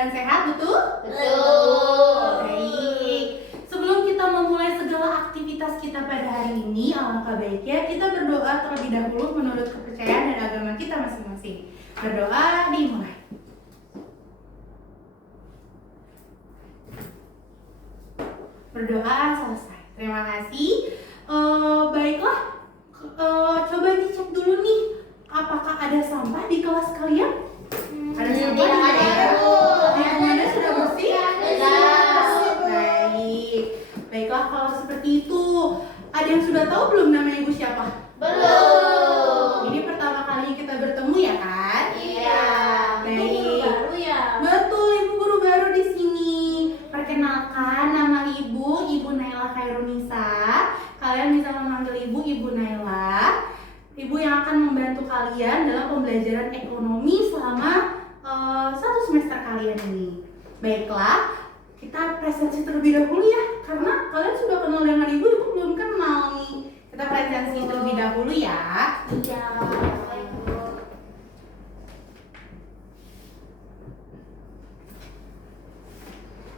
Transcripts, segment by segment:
keadaan sehat, betul? Betul. Baik. Sebelum kita memulai segala aktivitas kita pada hari ini, alangkah baiknya kita berdoa terlebih dahulu menurut kepercayaan dan agama kita masing-masing. Berdoa dimulai. Berdoa selesai. Terima kasih. Baiklah. Coba dicek dulu nih, apakah ada sampah di kelas kalian? Ada sampah di kelas? Lingkungannya sudah bersih? Baik. Baiklah, kalau seperti itu, ada yang sudah tahu belum nama ibu siapa? Belum. Ini pertama kali kita bertemu ya kan? Iya. Baik. Itu guru baru ya? Betul, ibu guru baru di sini. Perkenalkan, nama Ibu Naila Khairunisa. Kalian bisa memanggil Ibu Naila. Ibu yang akan membantu kalian dalam pembelajaran ekonomi selama 1 semester kalian ini. Baiklah, kita presentasi terlebih dahulu ya, karena kalian sudah kenal dengan Ibu belum kenal nih. Kita presentasi terlebih dahulu ya. Iya.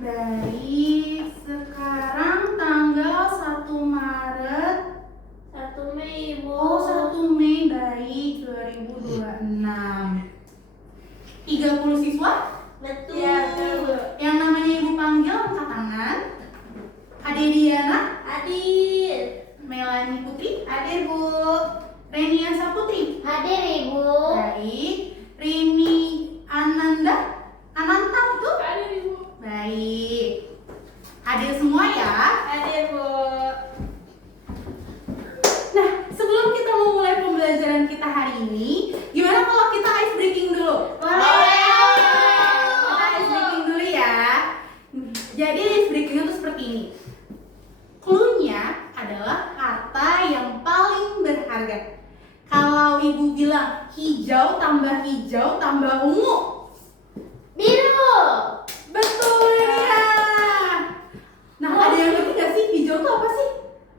Baik, sekarang tanggal 1 Maret 1 Mei, Bu. Oh, 1 Mei, baik, 2026. 30 siswa? Betul. Ya, betul. Yang namanya Ibu panggil angkat tangan. Ade Diana, Hadir. Melani Putri, hadir Bu. Renia Saputri, Hadir, Ibu. baik. Rini Ananta, betul? Hadir, Ibu. Baik. Hadir semua ya. Hadir, Bu. Nah, sebelum kita memulai pembelajaran kita hari ini, gimana kalau kita ice breaking dulu? Kita ice breaking dulu ya. Jadi ice breaking itu seperti ini. Clue-nya adalah kata yang paling berharga. Kalau ibu bilang hijau tambah ungu, Biru. betul ya. Nah, ada yang ngerti nggak sih hijau itu apa sih?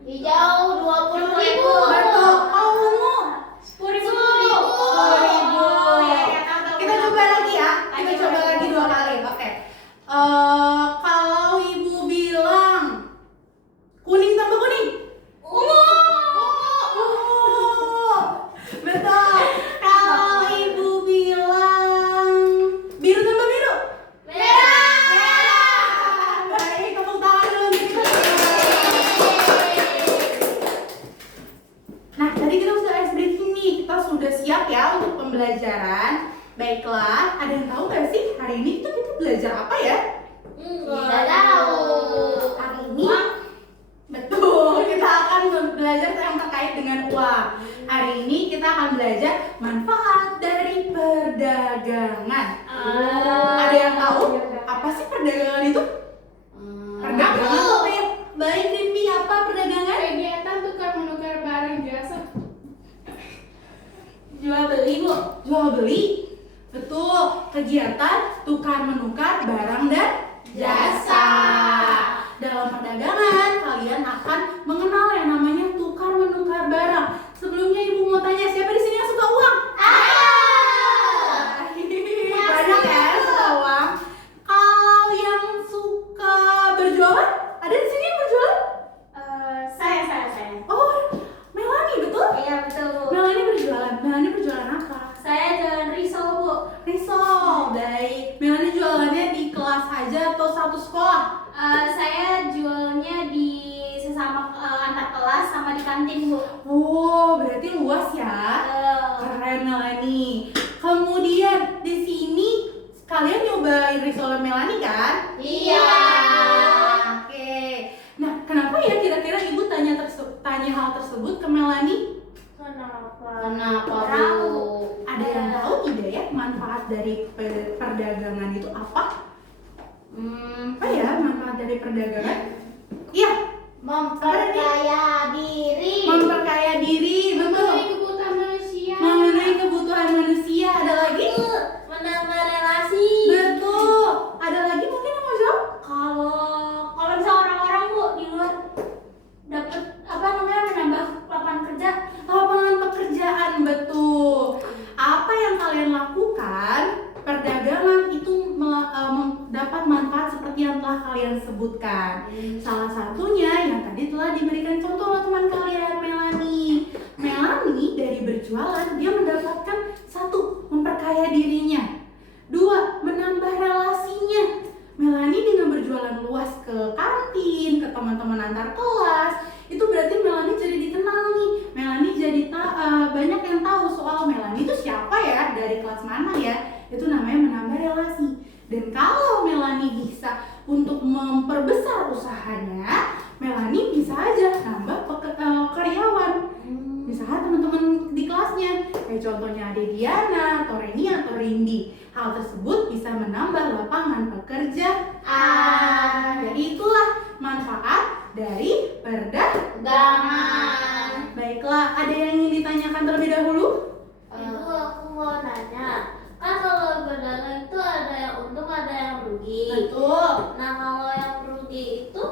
Hijau 20.000. Betul. Kalau ungu 10.000. 10.000. Kita coba lagi ya. Kita coba lagi 2 kali. Oke. Kalau ibu bilang kuning tambah kuning. Ungu. Ungu. Betul. Kalau ibu bilang biru tambah biru. Merah. Baik, tepuk tangan dulu untuk kita. Nah, tadi kita sudah ice breaking nih. Kita sudah siap ya untuk pembelajaran. Baiklah, ada yang tahu nggak sih hari ini kita belajar apa ya? Tidak tahu. Hari ini betul, kita akan belajar yang terkait dengan uang. Hari ini kita akan belajar manfaat dari perdagangan. Ada yang tahu apa sih perdagangan itu? Perdagangan itu apa ya? Baik, Rimpi, apa perdagangan? Kegiatan tukar menukar barang jasa. Jual beli, Bu. Jual beli. Betul, kegiatan tukar menukar barang dan jasa. Dalam perdagangan, kalian akan mengenal yang namanya tukar menukar barang. Sebelumnya Ibu mau tanya, siapa di sini yang suka uang? Banyak ya yang suka uang. Kalau yang suka berjualan, ada di sini yang berjualan? Saya. Oh, Melani, betul? Iya, betul, Bu. Melani berjualan apa? Saya jualan risol, Bu. Risol, baik. Melani jualannya di kelas aja atau satu sekolah? Saya jualnya di sesama antar kelas sama di kantin, Bu. Oh, berarti luas ya. Keren Melani. Kemudian di sini kalian nyobain risol Melani kan? Iya. Oke. Nah, kenapa ya kira-kira Ibu tanya hal tersebut ke Melani? Kenapa, Tahu. Bu? Ada yang tahu tidak ya manfaat dari perdagangan itu apa? Apa ya manfaat dari perdagangan? Iya, Memperkaya diri. memperkaya diri, betul. Memenuhi kebutuhan manusia. Memenuhi kebutuhan manusia. Ada lagi? Menambah relasi. Betul. Ada lagi mungkin yang mau jawab? Kalau misalnya orang-orang, Bu, di luar dapat menambah lapangan kerja. Lapangan pekerjaan, betul. Apa yang kalian lakukan? Perdagangan itu kalian sebutkan. Salah satunya yang tadi telah diberikan contoh oleh teman kalian, Melanie. Melanie dari berjualan dia mendapatkan 1, memperkaya dirinya. 2, menambah relasinya. Melanie dengan berjualan luas ke kantin, ke teman-teman antar kelas, itu berarti Melanie jadi dikenal nih. Melanie jadi banyak yang tahu soal Melanie itu siapa ya, dari kelas mana ya. Itu namanya menambah relasi. Dan kalau Melanie bisa untuk memperbesar usahanya, Melanie bisa aja nambah karyawan. Misalnya teman-teman di kelasnya, kayak contohnya Ade Diana, atau Reni, atau Rindi. Hal tersebut bisa menambah lapangan pekerjaan. Jadi itulah manfaat dari perdagangan. Baiklah, ada yang ingin ditanyakan terlebih dahulu? Ibu, aku mau nanya, kan kalau berdagang itu ada yang untung, ada yang rugi. Betul. Nah, kalau yang rugi itu,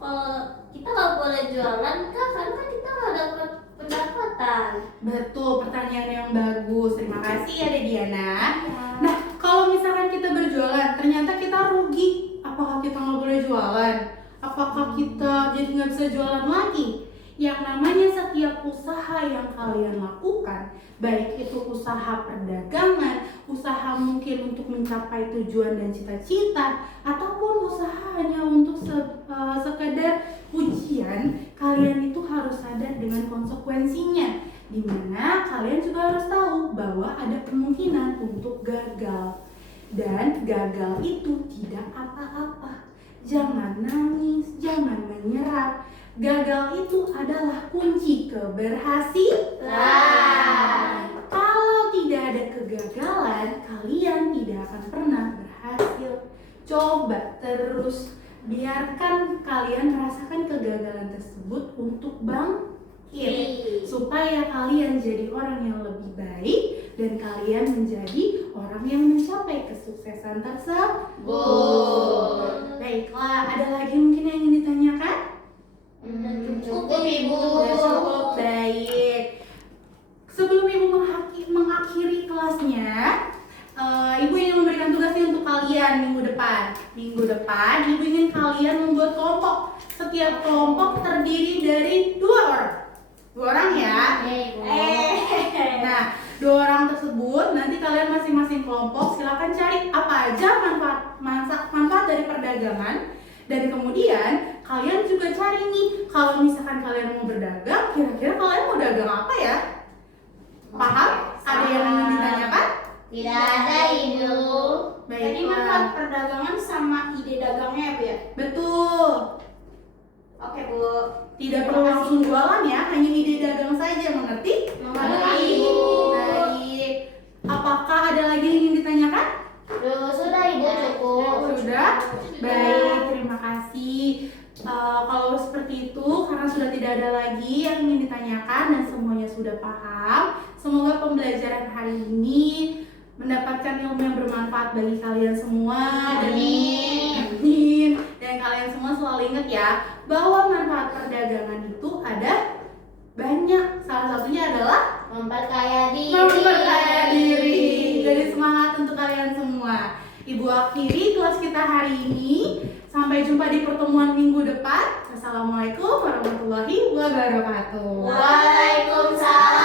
kalau kita nggak boleh jualan kan, karena kita nggak dapat pendapatan. Betul, pertanyaan yang bagus. Terima kasih Ade Diana. Nah, kalau misalkan kita berjualan, ternyata kita rugi, apakah kita nggak boleh jualan? Apakah kita jadi nggak bisa jualan lagi? Yang namanya setiap usaha yang kalian lakukan, baik itu usaha perdagangan, usaha mungkin untuk mencapai tujuan dan cita-cita, ataupun usaha hanya untuk sekedar ujian, kalian itu harus sadar dengan konsekuensinya. Dimana kalian juga harus tahu bahwa ada kemungkinan untuk gagal. Dan gagal itu tidak apa-apa. Jangan nangis, jangan menyerah. Gagal itu adalah kunci keberhasilan. Kalau tidak ada kegagalan, kalian tidak akan pernah berhasil. Coba terus biarkan kalian merasakan kegagalan tersebut untuk bangkit, supaya kalian jadi orang yang lebih baik dan kalian menjadi orang yang mencapai kesuksesan tersebut. Baiklah, ada lagi mungkin yang ingin ditanyakan? Cukup, Ibu. Sudah cukup, baik. Sebelum Ibu mengakhiri kelasnya, Ibu ingin memberikan tugas nih untuk kalian minggu depan. Minggu depan, Ibu ingin kalian membuat kelompok. Setiap kelompok terdiri dari 2 orang. 2 orang ya. Nah, 2 orang tersebut nanti kalian masing-masing kelompok silakan cari apa aja manfaat dari perdagangan. Dan kemudian kalian juga cari nih, kalau misalkan kalian mau berdagang, kira-kira kalian mau dagang apa ya? Paham? Ada yang ingin ditanyakan? Tidak ada, Ibu. Jadi manfaat perdagangan sama ide dagangnya ya Bu ya? Betul. Oke Bu. Tidak perlu langsung jualan ya, hanya ide dagang saja, mengerti? Mengerti. Baik. Apakah ada lagi yang ingin ditanyakan? Sudah, Ibu, cukup. Sudah? Baik, terima kasih. Kalau seperti itu, karena sudah tidak ada lagi yang ingin ditanyakan dan semuanya sudah paham, semoga pembelajaran hari ini mendapatkan ilmu yang bermanfaat bagi kalian semua. Amin. Dan kalian semua selalu ingat ya, bahwa manfaat perdagangan itu ada banyak. Salah satunya adalah Memperkaya diri. memperkaya diri. Jadi semangat untuk kalian semua. Ibu akhiri kelas kita hari ini. Sampai jumpa di pertemuan minggu depan. Wassalamualaikum warahmatullahi wabarakatuh. Waalaikumsalam.